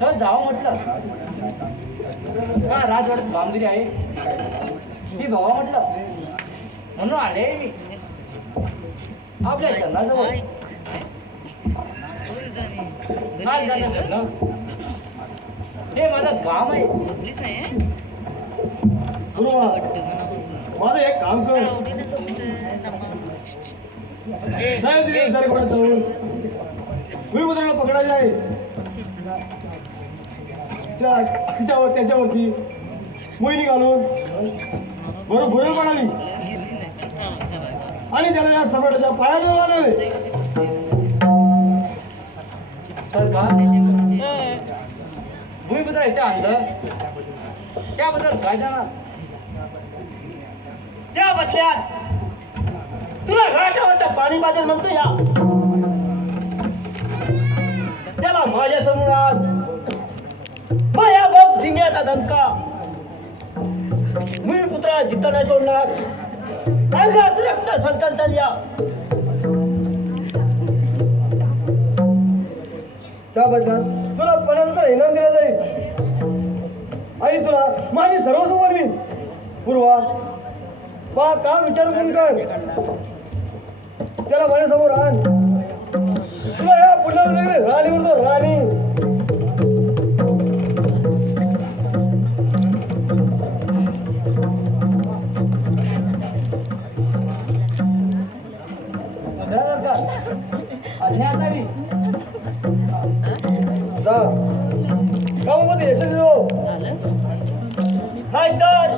चल जावं म्हटलं. का राजवाड्यात बांधुरी आहे? ती भावा म्हटलं. म्हणून आले मी. आपल्या काय झालं चरण हे माझं काम आहे. माझं एक काम कर. साहेब मी मुद्राला पकडायला आहे त्या त्याच्यावर त्याच्यावरती मोहिनी घालून बरोबर भरून म्हणाली आणि त्याला या सम्राटाच्या पायाला लावले तर का? भूमिपुत्र इथे आणलं. त्याबद्दल काय जाणार त्या बदल्यात तुला घाटावरचं पाणी बाजार म्हणतो या. बघ झिंग्याचा मी पुत्रा जिथं नाही सोडणार. अंगात रक्त सलतल चालल्या त्या बदल्यात तुला पणाचा इनाम दिला जाईल. आणि तुला माझी सर्वस्व बनवीन पूर्वा पा का विचार करून कर त्याला माझ्यासमोर आण. तुला या पुन्हा राणी म्हणतो राणी. जा. कामामध्ये यशस्वी हो. नाही तर